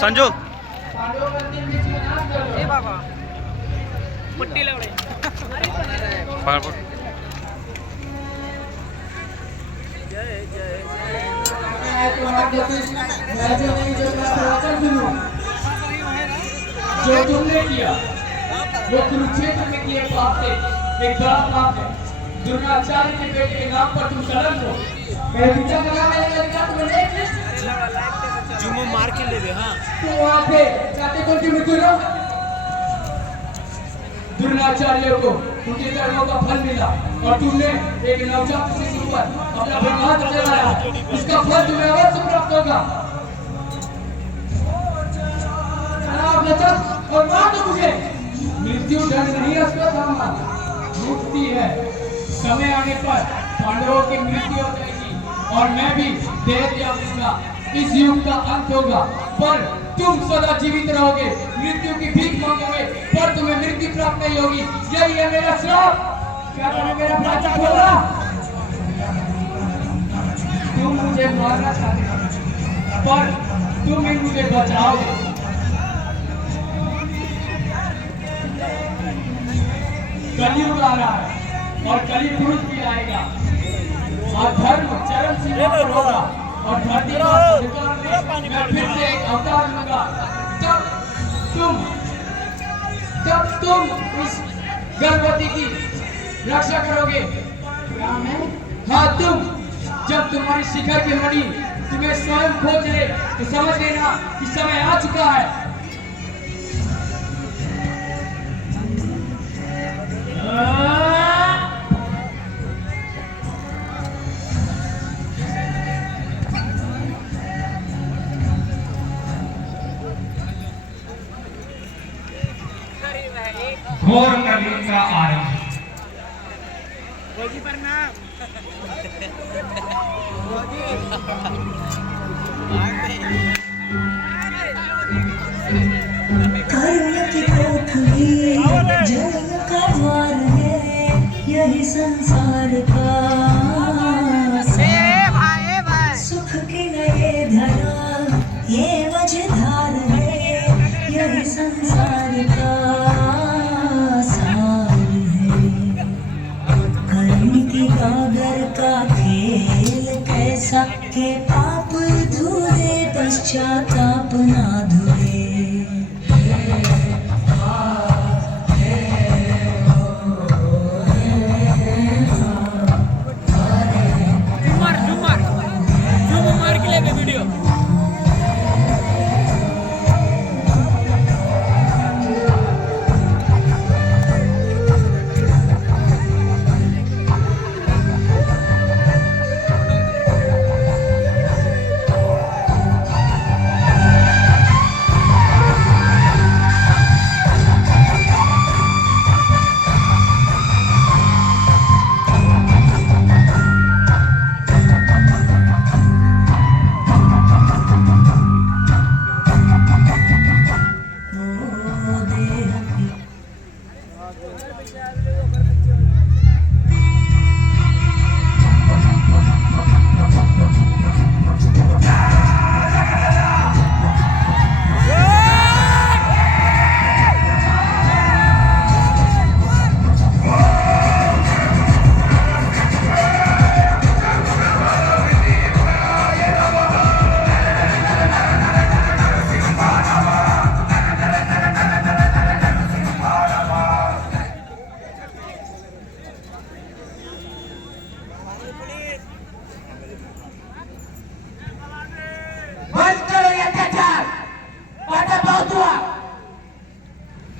संजू ए बाबा पट्टी लग रही जो तुमने किया वो कुरुक्षेत्र में किए पाप से एक बड़ा पाप है। द्रोणाचार्य के बेटे के नाम पर तुम कलंक हो। मैं पीछा लगा मैंने लड़का तुम्हें देख जुमो मार के ले दे। हाँ तो वहां पे चाहते तो क्यों मृत्यु लो। द्रोणाचार्य को उनके कर्मों का फल मिला और तुमने एक नवजात शिशु पर अपना ब्रह्मास्त्र चलाया। इसका फल तुम्हें अवश्य प्राप्त होगा। और मार दो मुझे। मृत्यु दंड नहीं अस्वस्थ मुक्ति है। समय आने पर पांडवों की मृत्यु हो जाएगी और मैं भी देह त्याग दूंगा। इस युग का अंत होगा पर तुम सदा जीवित रहोगे। मृत्यु की भीख मांगोगे पर तुम्हें मृत्यु प्राप्त नहीं होगी। यही है मेरा श्राप। क्या तुम्हें मेरा प्राचा बोला? तुम मुझे मारना चाहते हो पर तुम ही मुझे बचाओगे। कलयुग आ रहा है और कली पुरुष भी आएगा और धर्म चरम सीमा पर होगा और धरती का अधिकार में मैं फिर से एक अवतार लूंगा। जब तुम इस गर्भवती की रक्षा करोगे। क्या मैं? हाँ तुम। जब तुम्हारी शिखर की मणि तुम्हें स्वयं खोज ले तो समझ लेना कि समय आ चुका है। घोर कलयुग का आरंभ। प्रणाम। कर्म की कोठरी जन्म का द्वार है यही संसार का सुख की नए धरा ये वजधार है यही संसार का सार है। कर्म की कागर का खेल कैसा के पाप धुए पश्चाताप ना धुए। वीडियो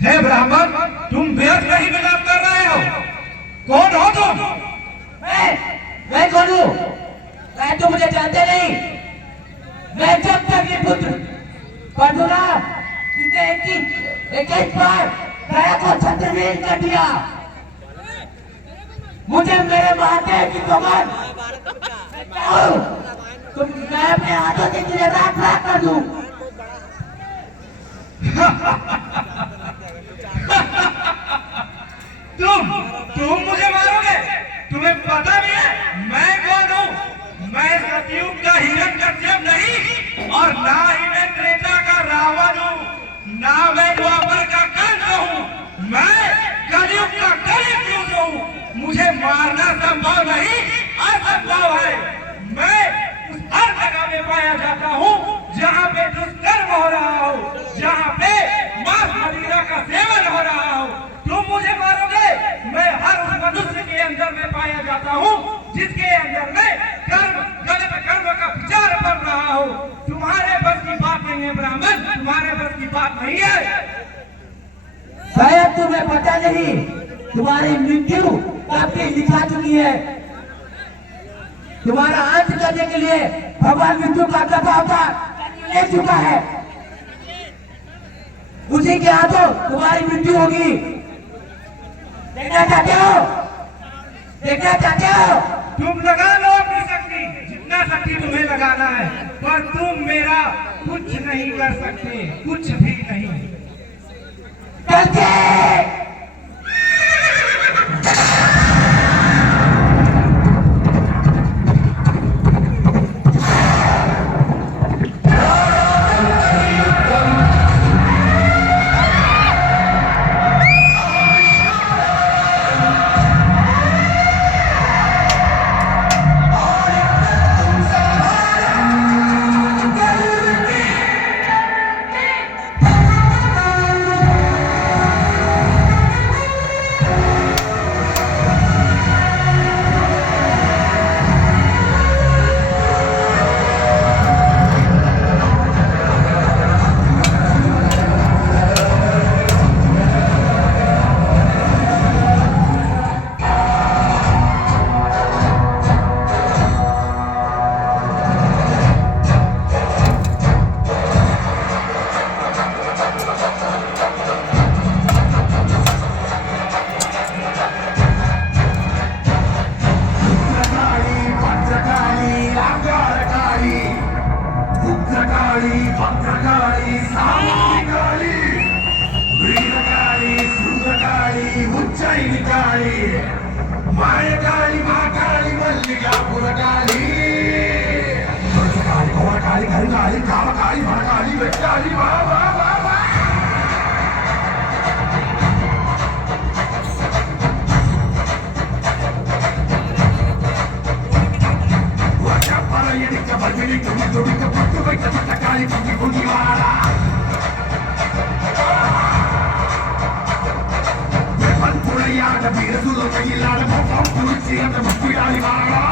हे ब्राह्मण, तुम व्यर्थ नहीं विलाप कर रहे हो। कौन हो तुम? मैं कौन हूँ? मैं तो मुझे जानते नहीं। मैं जब तक ये पुत्र परशुराम तुमने एक बार दया को छत्रवीर कर दिया। मुझे मेरे महादेव की कमान तुम मैं अपने हाथों से तुझे राख कर दूं। तुम मुझे मारोगे? तुम्हें पता भी है मैं कौन हूँ? मैं सतयुग का हिरण्यकश्यप नहीं और ना ही मैं त्रेता का रावण हूँ, ना मैं द्वापर का कंस हूँ, मैं कलयुग का कलियुग हूँ। मुझे मारना संभव नहीं, असंभव है। मैं उस हर जगह में पाया जाता हूँ जहाँ पे दुष्कर्म हो रहा हो, जहाँ पे मांस मदिरा का सेवन हो रहा हो। तुम मुझे मारोगे, मैं हर उस मनुष्य के अंदर में पाया जाता हूँ जिसके अंदर में गलत कर्म का विचार बन रहा हो। तुम्हारे बस की बात नहीं है ब्राह्मण, तुम्हारे बस की बात नहीं है। शायद तुम्हें पता नहीं, तुम्हारी मृत्यु काफी लिखा चुकी है। तुम्हारा अंत करने के लिए भगवान मृत्यु का दफा ले चुका है। उसी के हाथों तुम्हारी मृत्यु होगी। देखना चाहते हो? देखना चाहते हो? तुम लगा लो अपनी शक्ति, जितना शक्ति तुम्हें लगाना है, पर तुम मेरा कुछ नहीं कर सकते, कुछ भी नहीं। करके భద్రకాళి సామాకాళి వీరకాళి శృంగకాళి ఉజ్జయిని కాళి మాయకాళి మాకాళి మల్లికాపురకాళి కాళి కోరకాళి గరుకాళి కామకాళి మరకాళి వెక్కాళి వా వా వా వా துடிக்க பட்டு வைக்கப்பட்ட காளி பொங்கி பொங்கி வாழா புழையாட வீரசுல கையிலாட முகம் குளிர்ச்சி அந்த முப்பிடாளி வாழா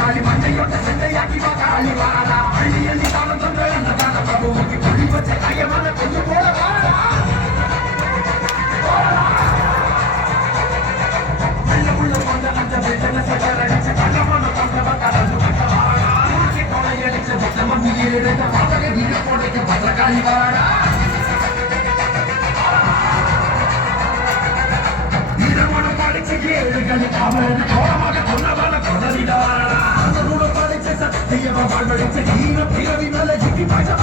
காளி மண்ணையொட்ட செண்டையாக்கி காளி வாழா அள்ளியள்ளி தானம் தொண்டு அந்த தான பிரபுவுக்கு புள்ளி வச்ச கையமான கொஞ்சம் போல வாழா భద్రకాళి వాడా படிச்சு ஏழுகளை காவலன் கோலமாக கொன்னவான கொடலிடாரா அந்த படிச்ச சத்தியமா வாழ்வழிச்ச ஈன பிறவி மேல ஜிக்கி பாய்ச்சா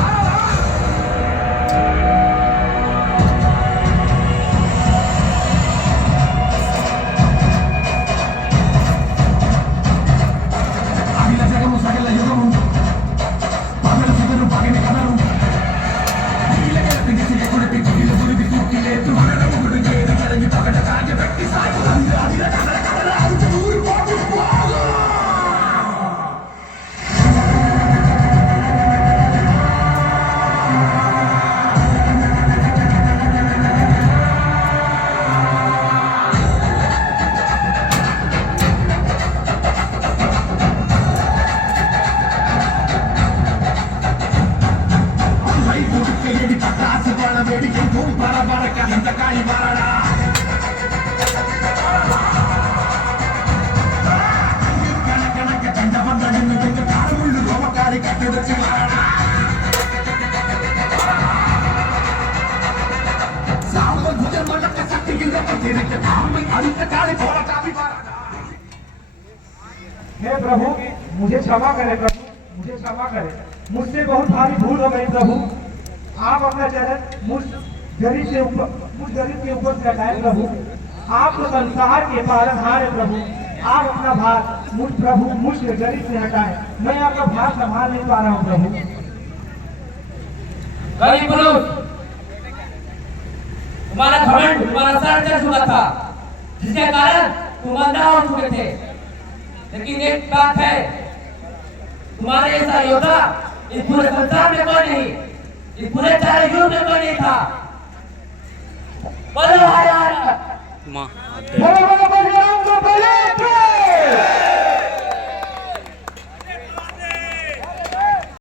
हे प्रभु मुझे क्षमा करें, प्रभु मुझे क्षमा करें, मुझसे बहुत भारी भूल हो गई प्रभु। आप अपना चरण मुझ गरीब के ऊपर से हटाए प्रभु। आप तो संसार के पालनहार है प्रभु, आप अपना भार मुझ प्रभु मुझसे गरीब से हटाए, मैं आपका भार संभाल नहीं पा रहा हूँ प्रभु। गरीब पुरुष, तुम्हारा घमंड तुम्हारा सर चढ़ चुका था, जिसके कारण तुम अंधा हो चुके थे। लेकिन एक बात है, तुम्हारे ऐसा योद्धा इस पूरे संसार में कोई नहीं, इस पूरे चार युग में कोई नहीं था। बोलो हर हर माँ बोलो